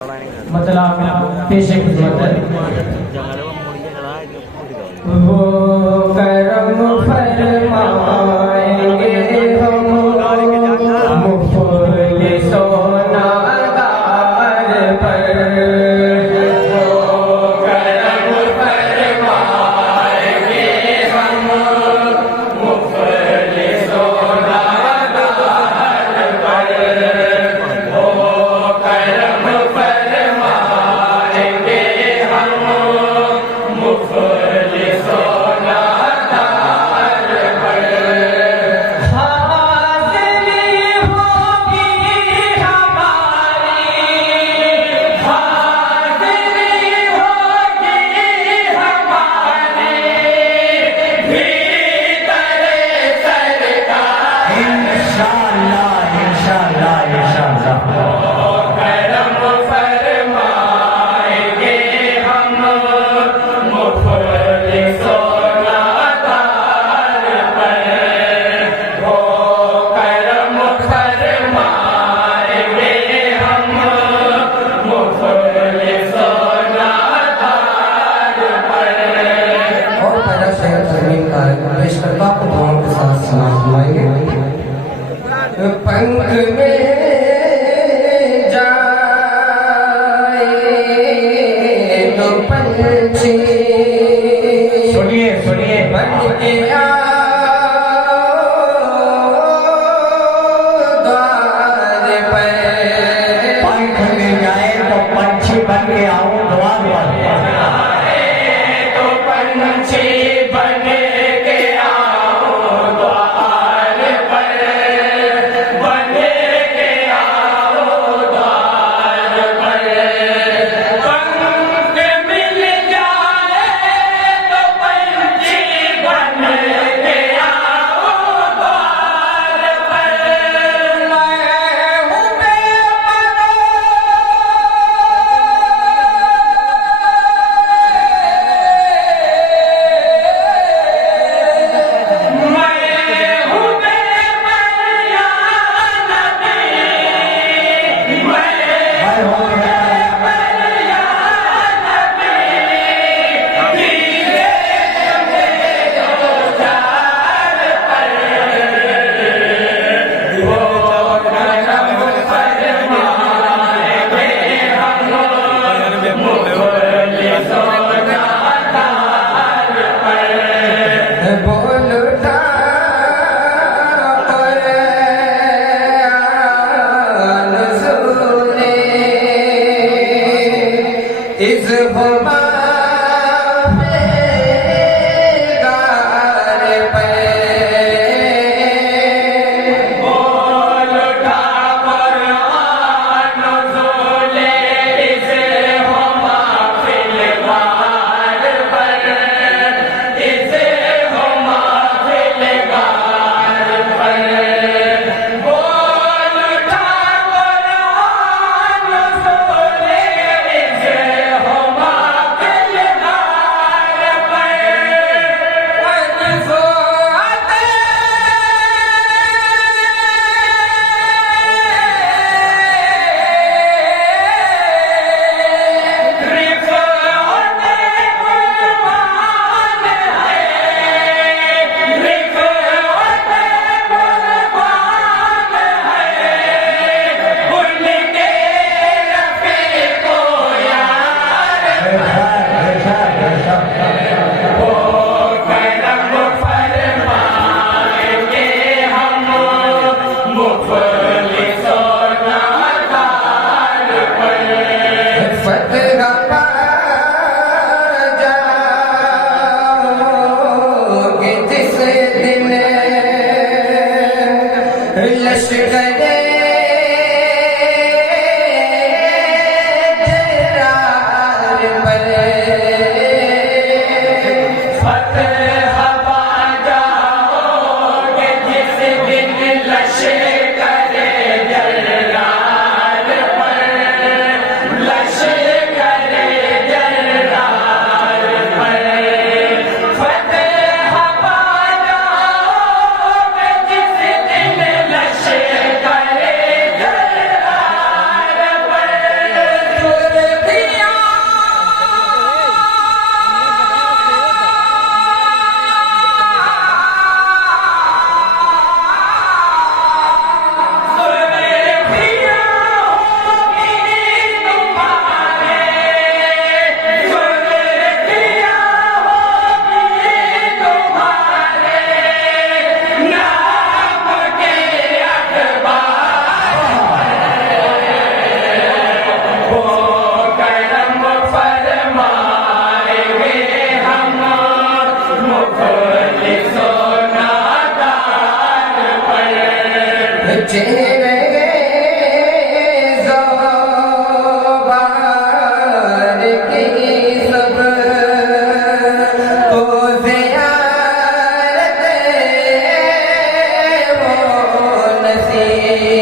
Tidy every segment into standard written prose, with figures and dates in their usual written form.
मतलब पेश खिदमत वो करम फरमाएंगे हम मुफलिसो नादार पर। वो करम फरमाएंगे हम मुफलिसो नादार पर। वो करम फरमाएंगे हम मुफलिसो नादार पर। हाज़िरी होगी हमारी, हाज़िरी होगी हमारी भीतर सरकार। इंशाअल्लाह इंशाअल्लाह इंशाअल्लाह। करम फरमाएंगे हम मुफलिसो नादार पर। वो करम फरमाएंगे हम मुफलिसो नादार पर। और पहला शेर जमीन का पेश करता हूँ, दुआओं के साथ समाप्त फरमाएंगे। पंख में जाए तो पंछी सुनिए सुनिए बन के आओ द्वार पर। पंख में जाए तो पंछी बन के आओ द्वार पर। तो पंछी बन के आओ द्वार पर, बन के आओ द्वार पर। पंख मिल जाए तो पंछी बन के आओ द्वार पर। मैं हूँ चेहरे ज़ोबार की सब को ज़ियारत वो नसीब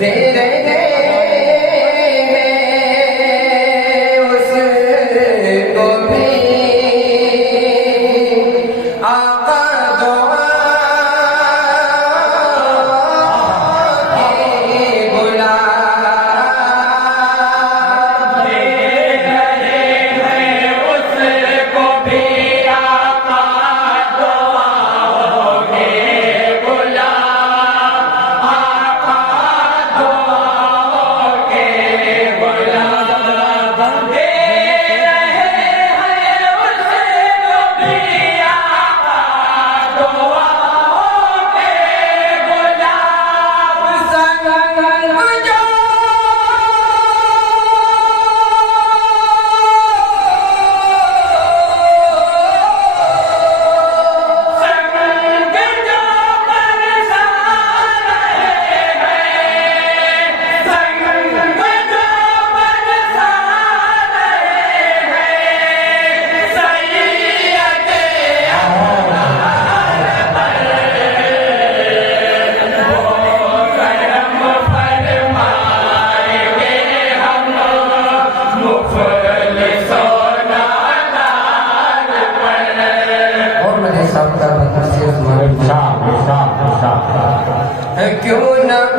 तेरे उसको भी आका दुआ के बुला उसको भी आका दुआ के बुला क्यों न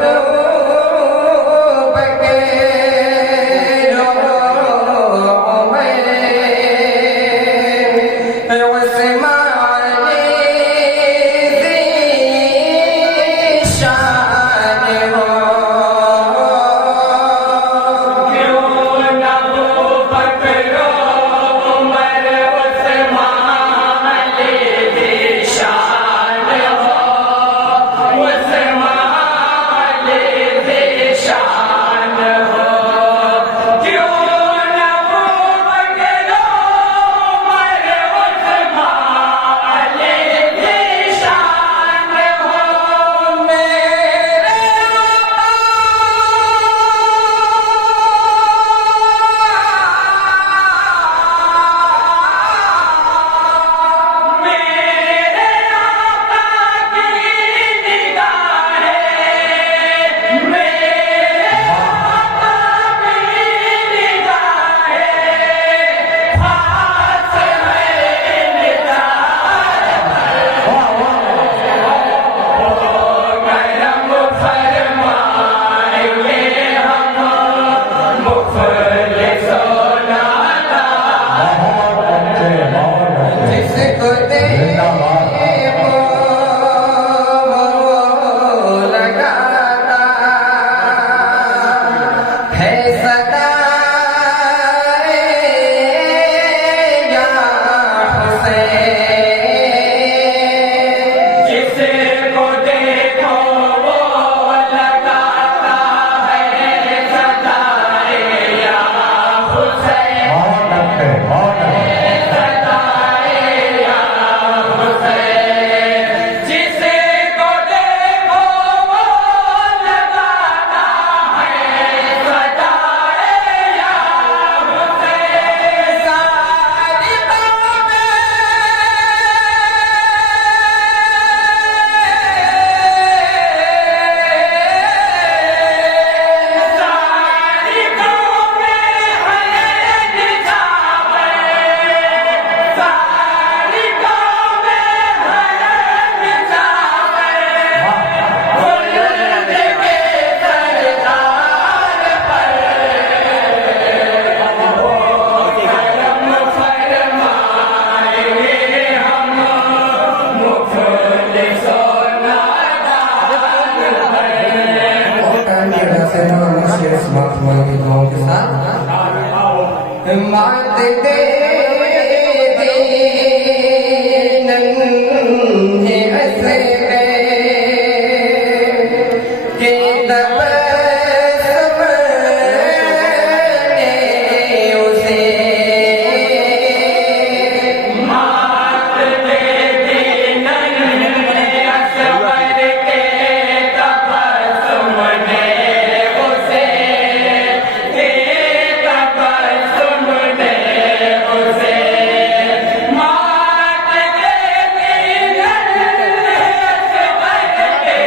दे नन्हे असरे के तबस्सुम ने उसे मात दे दी नन्हे असवर के तबस्सुम ने उसे के तबस्सुम ने उसे मात दे दी नन्हे असवर के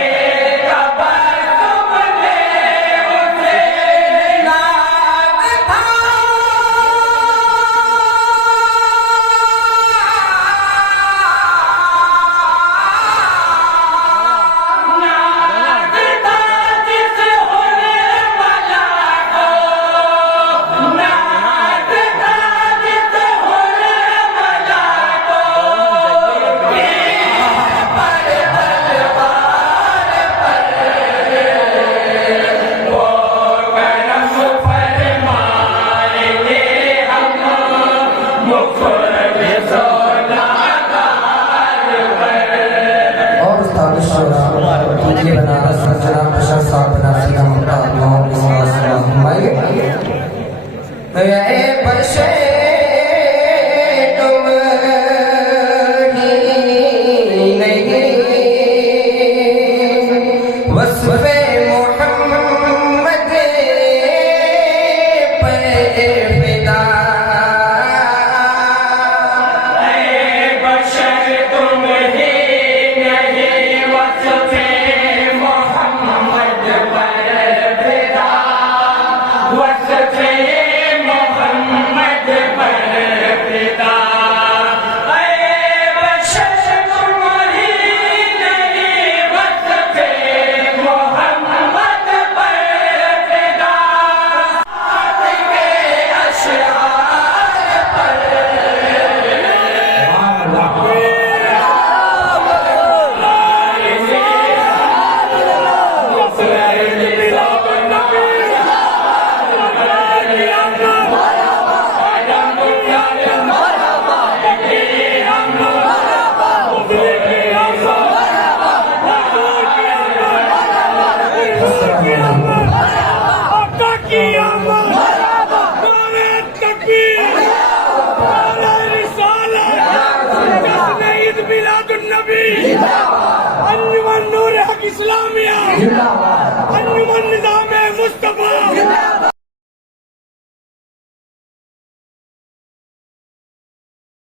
तबस्सुम ने उसे नाद था नाद था जिस होने वाला को नाद था जिस होने वाला को वो करम फरमाएंगे हम मुखर में सोनाकार और उस्ताद शुरा कीजिए बनारस का जनाब बशर साहब बनारसी का मुक्ता मोहम्मद इस्लाम फरमाइए ए बशे तुम ही नहीं वस्फ़े मोहम्मद पे फिदा बशर तुम ही नहीं वस्फ़े मोहम्मद पर फिदा वस्फ़े मोहम्मद पर फिदा बशर तुम ही नहीं वस्फ़े मोहम्मद पर फिदा के अशआर पर अंजुमन नूर हक इस्लामिया अंजुमन निजाम